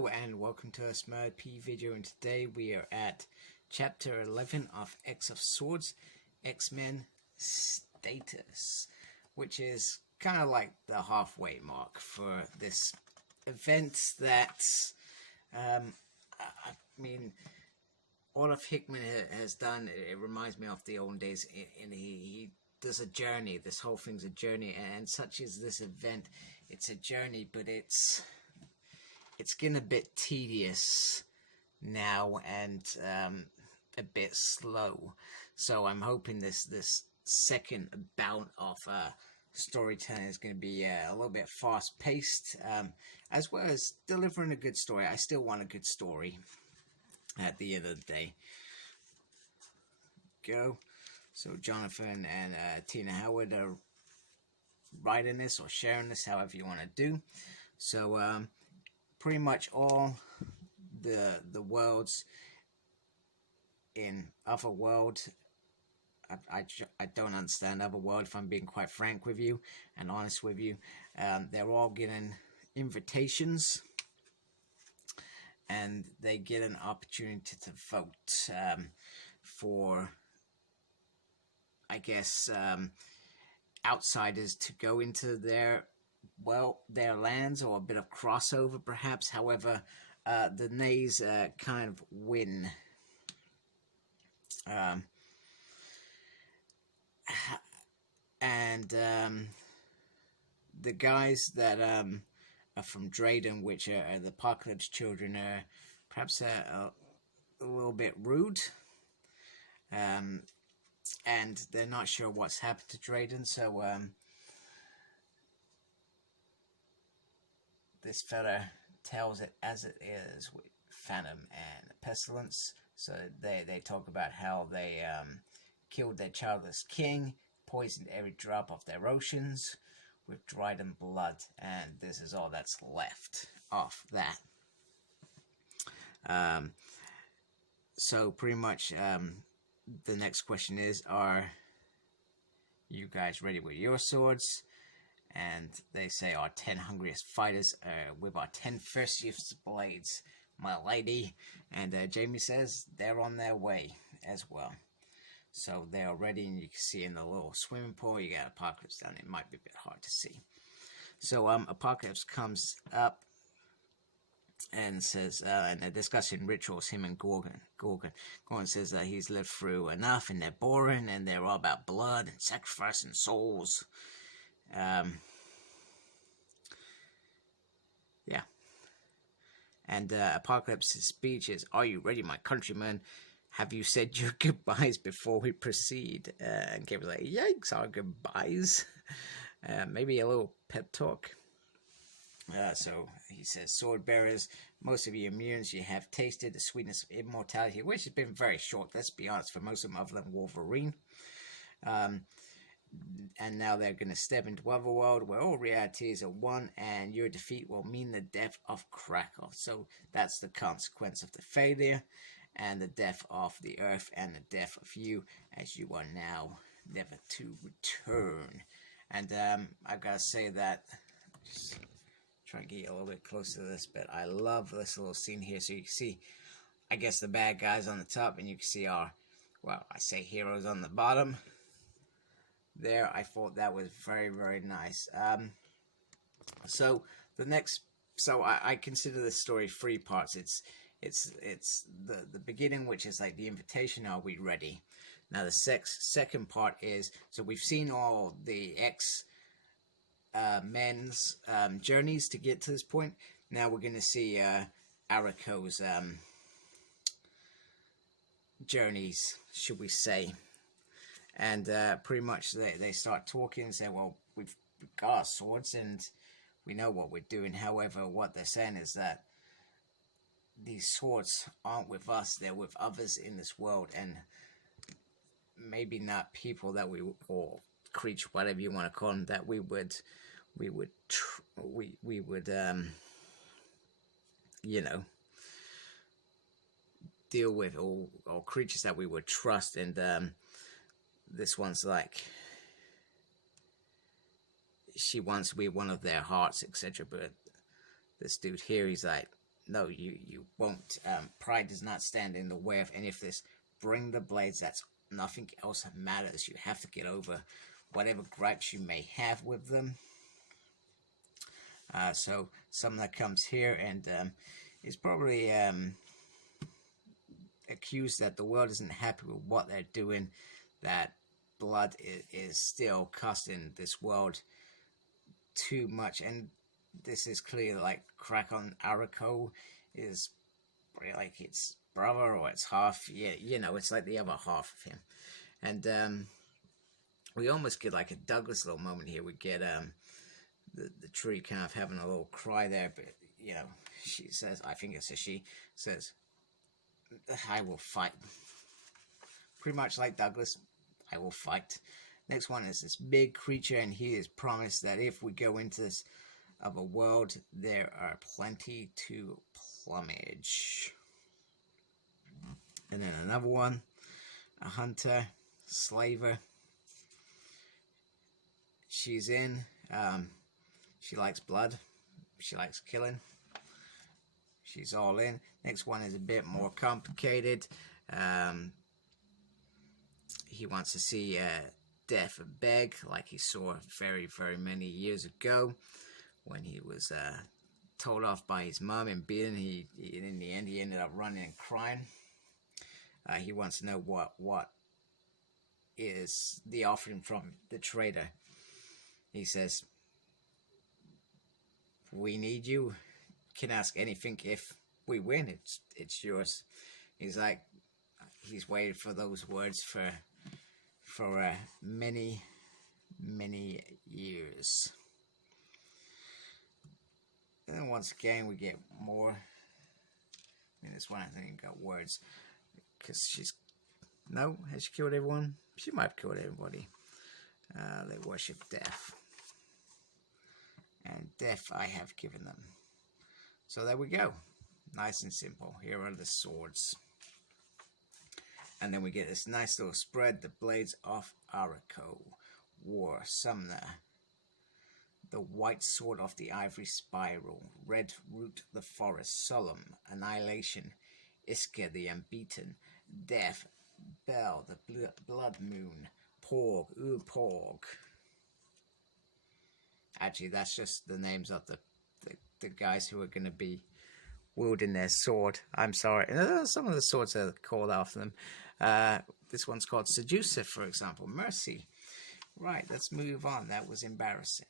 Hello and welcome to a Smurd P video, and today we are at chapter 11 of X of Swords, X-Men Status, which is kind of like the halfway mark for this event that, I mean, all of Hickman has done, it reminds me of the old days, and he does a journey. This whole thing's a journey, and such is this event. It's a journey, but it's getting a bit tedious now and a bit slow. So I'm hoping this second bout of storytelling is going to be a little bit fast-paced, as well as delivering a good story. I still want a good story at the end of the day. Go. So Jonathan and Tina Howard are writing this or sharing this, however you want to do. So pretty much all the worlds in Otherworld, I don't understand Otherworld, if I'm being quite frank with you and honest with you. They're all getting invitations, and they get an opportunity to vote for, I guess, outsiders to go into their lands, or a bit of crossover perhaps. However, the nays kind of win. The guys that are from Drayden, which are the Apocalypse children, are perhaps a little bit rude, and they're not sure what's happened to Drayden. So this fella tells it as it is with Phantom and Pestilence. So they talk about how they killed their childless king, poisoned every drop of their oceans with Dryden blood, and this is all that's left of that. So pretty much the next question is, are you guys ready with your swords? And they say, our 10 hungriest fighters with our 10 thirstiest blades, my lady. And Jamie says they're on their way as well. So they are ready, and you can see in the little swimming pool, you got Apocalypse down. It might be a bit hard to see. So Apocalypse comes up and says, and they're discussing rituals, him and Gorgon. Gorgon says that he's lived through enough, and they're boring, and they're all about blood and sacrifice and souls. Yeah. And Apocalypse's speech is, are you ready, my countrymen? Have you said your goodbyes before we proceed? And Gabriel's like, yikes, our goodbyes. Maybe a little pep talk. So he says, sword bearers, most of you immunes, you have tasted the sweetness of immortality, which has been very short, let's be honest, for most of them other than Wolverine. And now they're going to step into Otherworld, where all realities are one, and your defeat will mean the death of Krakow. So that's the consequence of the failure, and the death of the Earth, and the death of you, as you are now never to return. And I've got to say that, just try to get you a little bit closer to this, but I love this little scene here. So you can see, I guess, the bad guys on the top, and you can see our, well, I say heroes on the bottom. There, I thought that was very, very nice. So the next, so I consider this story 3 parts. It's the beginning, which is like the invitation. Are we ready? Now the second part is, so we've seen all the men's journeys to get to this point. Now we're going to see Ariko's journeys, should we say. And pretty much they start talking and say, well, we've got our swords and we know what we're doing. However, what they're saying is that these swords aren't with us, they're with others in this world, and maybe not people that we, or creature, whatever you want to call them, that we would you know, deal with, or creatures that we would trust. And this one's like, she wants to be one of their hearts, etc. But this dude here, he's like, no, you won't. Pride does not stand in the way of any of this. Bring the blades. That's nothing else that matters. You have to get over whatever gripes you may have with them. So Sumner comes here and is probably accused that the world isn't happy with what they're doing, that blood is still costing this world too much, and this is clearly like Krakon Arako is like its brother or its half. Yeah, you know, it's like the other half of him. And we almost get like a Douglas little moment here. We get the tree kind of having a little cry there, but you know, she says, I think it's a she, says, I will fight. Pretty much like Douglas, I will fight. Next one is this big creature, and he is promised that if we go into this other world, there are plenty to plumage. And then another one, a hunter, slaver. She's in. She likes blood. She likes killing. She's all in. Next one is a bit more complicated. He wants to see death beg, like he saw very, very many years ago when he was told off by his mom and beaten. He in the end, he ended up running and crying. He wants to know what is the offering from the trader. He says, we need you. Can ask anything. If we win, it's yours. He's like, he's waited for those words for many years. And then once again we get more. I mean, this one I think got words because she's has she killed everyone? She might have killed everybody. They worship death, and death I have given them. So there we go. Nice and simple. Here are the swords. And then we get this nice little spread. The blades of Arako. War. Sumner. The white sword of the ivory spiral. Red root the forest. Solemn. Annihilation. Iska the unbeaten. Death. Bell the blood moon. Porg. Porg. Actually, that's just the names of the guys who are going to be wielding their sword. I'm sorry. Some of the swords are called after them. This one's called Seducer, for example. Mercy. Right, let's move on. That was embarrassing.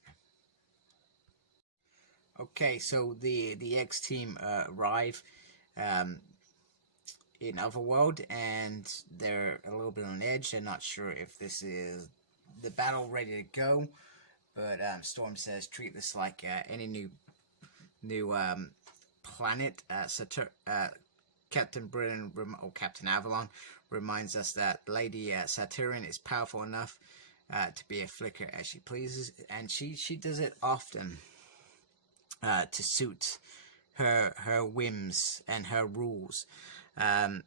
Okay, so the X team arrive in Otherworld, and they're a little bit on edge. They're not sure if this is the battle ready to go, but Storm says treat this like any new planet. Captain Britain or Captain Avalon reminds us that Lady Saturn is powerful enough to be a flicker as she pleases, and she does it often to suit her whims and her rules. And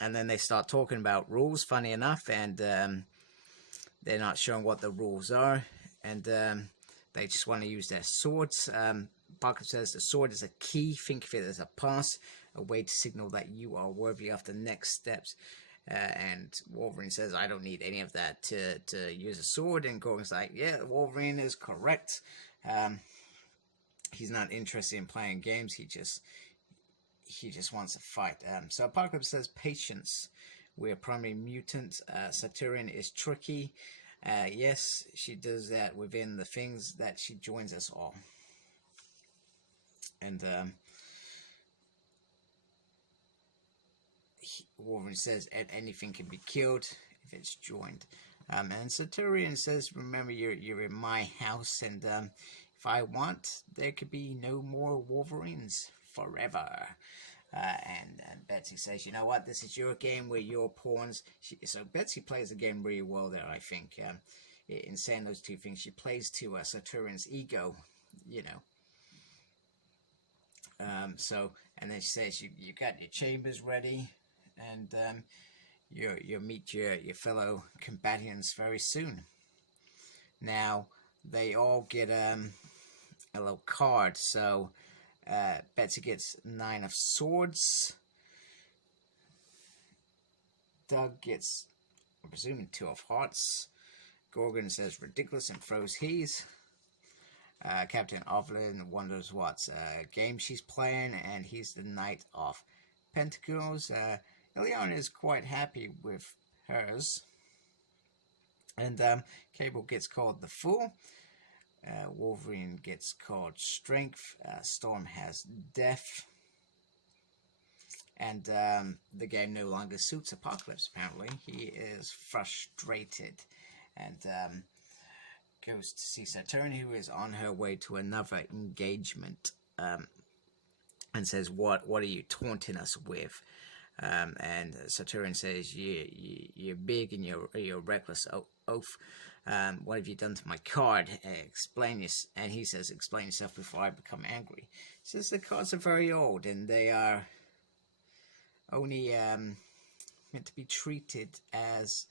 then they start talking about rules, funny enough, and they're not showing what the rules are, and they just want to use their swords. Parker says the sword is a key. Think of it as a pass, a way to signal that you are worthy of the next steps. And Wolverine says, I don't need any of that to use a sword. And Gordon's like, yeah, Wolverine is correct. He's not interested in playing games. He just wants to fight. So Apocalypse says, patience. We're primary mutants. Saturn is tricky. Yes, she does that within the things that she joins us all. And Wolverine says anything can be killed if it's joined. And Saturn says, remember, you're in my house, and if I want, there could be no more Wolverines forever. And Betsy says, you know what, this is your game, we're your pawns. So Betsy plays the game really well there, I think. In saying those two things, she plays to Saturn's ego, you know. And then she says, you got your chambers ready, and you'll meet your fellow combatants very soon. Now, they all get a little card, so Betsy gets 9 of Swords. Doug gets, I'm presuming, 2 of Hearts. Gorgon says ridiculous and throws his. Captain Evelyn wonders what game she's playing, and he's the Knight of Pentacles. Ileana is quite happy with hers. And Cable gets called the Fool. Wolverine gets called Strength. Storm has Death. And the game no longer suits Apocalypse, apparently. He is frustrated and goes to see Saturn, who is on her way to another engagement, and says, what are you taunting us with? And Saturn says, you're big and you're reckless, oaf. What have you done to my card? Explain this. And he says, explain yourself before I become angry. He says the cards are very old and they are only meant to be treated as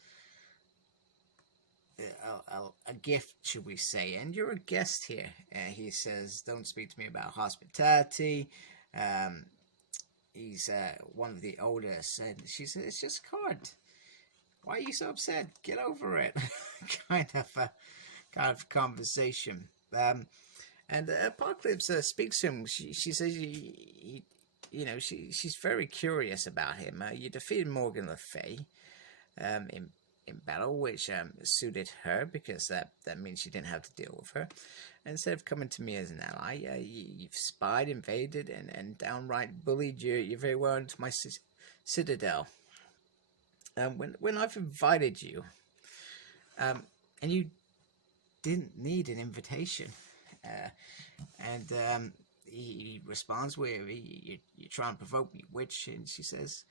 a gift, should we say, and you're a guest here. He says, don't speak to me about hospitality. He's one of the oldest, and she says, it's just a card. Why are you so upset? Get over it. kind of conversation. And Apocalypse speaks to him. She says, she's very curious about him. You defeated Morgan Le Fay in battle, which suited her because that means she didn't have to deal with her. And instead of coming to me as an ally, you've spied, invaded, and downright bullied your very well into my citadel. When I've invited you, and you didn't need an invitation, and he responds with, "You're trying to provoke me, witch," and she says,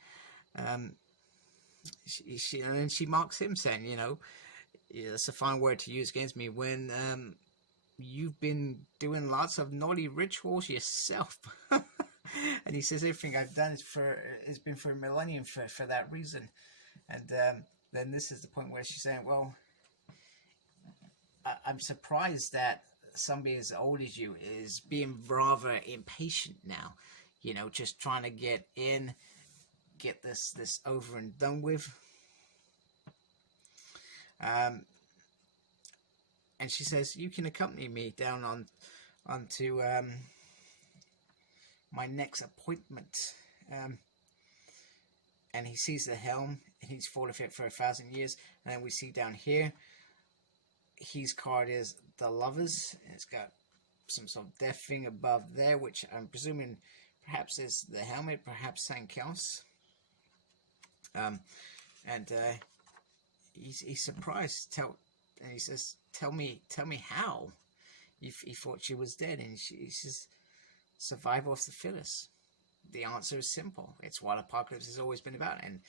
she mocks him, saying, it's a fine word to use against me when you've been doing lots of naughty rituals yourself. And he says, everything I've done has been for a millennium for that reason. And then this is the point where she's saying, well, I'm surprised that somebody as old as you is being rather impatient now, just trying to get this over and done with. And she says, you can accompany me down onto my next appointment. And he sees the helm, and he's fought with it for 1,000 years. And then we see down here, his card is the Lovers, and it's got some sort of death thing above there, which I'm presuming perhaps is the helmet, perhaps something else. And he's surprised. And he says, "Tell me how." He thought she was dead, and he says, "Survival of the fittest." The answer is simple. It's what Apocalypse has always been about. And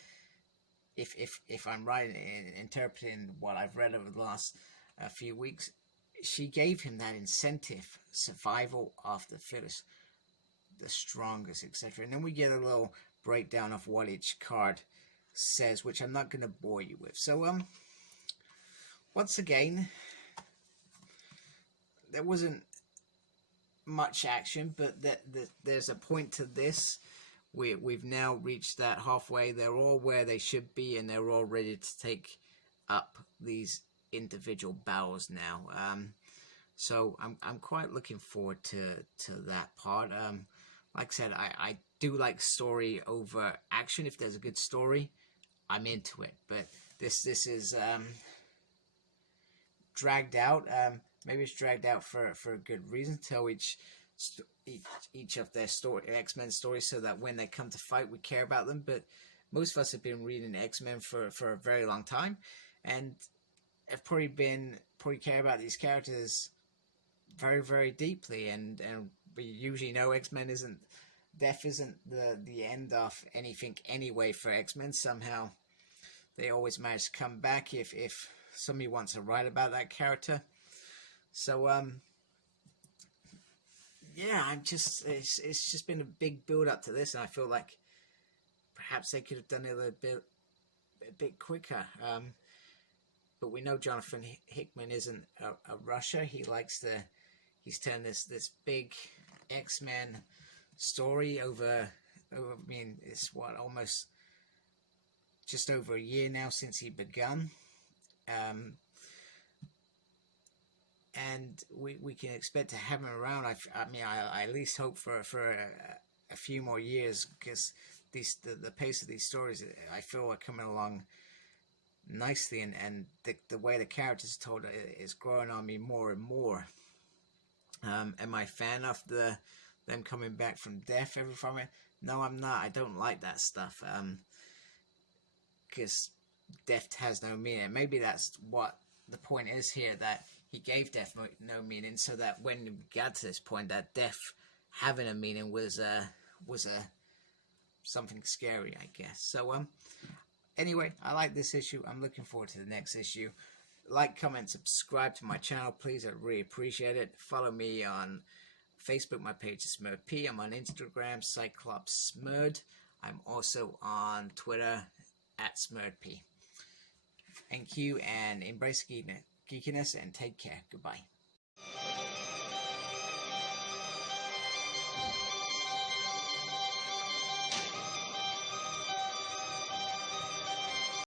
if I'm right in interpreting what I've read over the last few weeks, she gave him that incentive: survival of the fittest, the strongest, etc. And then we get a little breakdown of what each card says, which I'm not going to bore you with. So once again, there wasn't much action, but there's a point to this. We've now reached that halfway. They're all where they should be, and they're all ready to take up these individual battles now. So I'm quite looking forward to that part. Like I said, I do like story over action. If there's a good story, I'm into it. But this is dragged out. Maybe it's dragged out for a good reason. Tell each of their X-Men stories, so that when they come to fight, we care about them. But most of us have been reading X-Men for a very long time, and have probably care about these characters very, very deeply. And we usually know X-Men death isn't the end of anything anyway for X-Men. Somehow they always manage to come back if somebody wants to write about that character. So yeah, it's just been a big build up to this, and I feel like perhaps they could have done it a bit quicker. But we know Jonathan Hickman isn't a rusher. He likes he's turned this big X-Men story over I mean, it's what, almost just over a year now since he begun. And we can expect to have him around. I mean, I at least hope for a few more years, because the pace of these stories, I feel, are coming along nicely, and the way the characters are told is growing on me more and more. Am I a fan of them coming back from death every time? No, I'm not. I don't like that stuff. Because death has no meaning. Maybe that's what the point is here, that he gave death no meaning, so that when we got to this point, that death having a meaning was something scary, I guess. So anyway, I like this issue. I'm looking forward to the next issue. Like, comment, subscribe to my channel, please. I'd really appreciate it. Follow me on Facebook. My page is SmurDP. I'm on Instagram, Cyclops Smurd. I'm also on Twitter at SmurDP. Thank you, and embrace geekiness, and take care. Goodbye.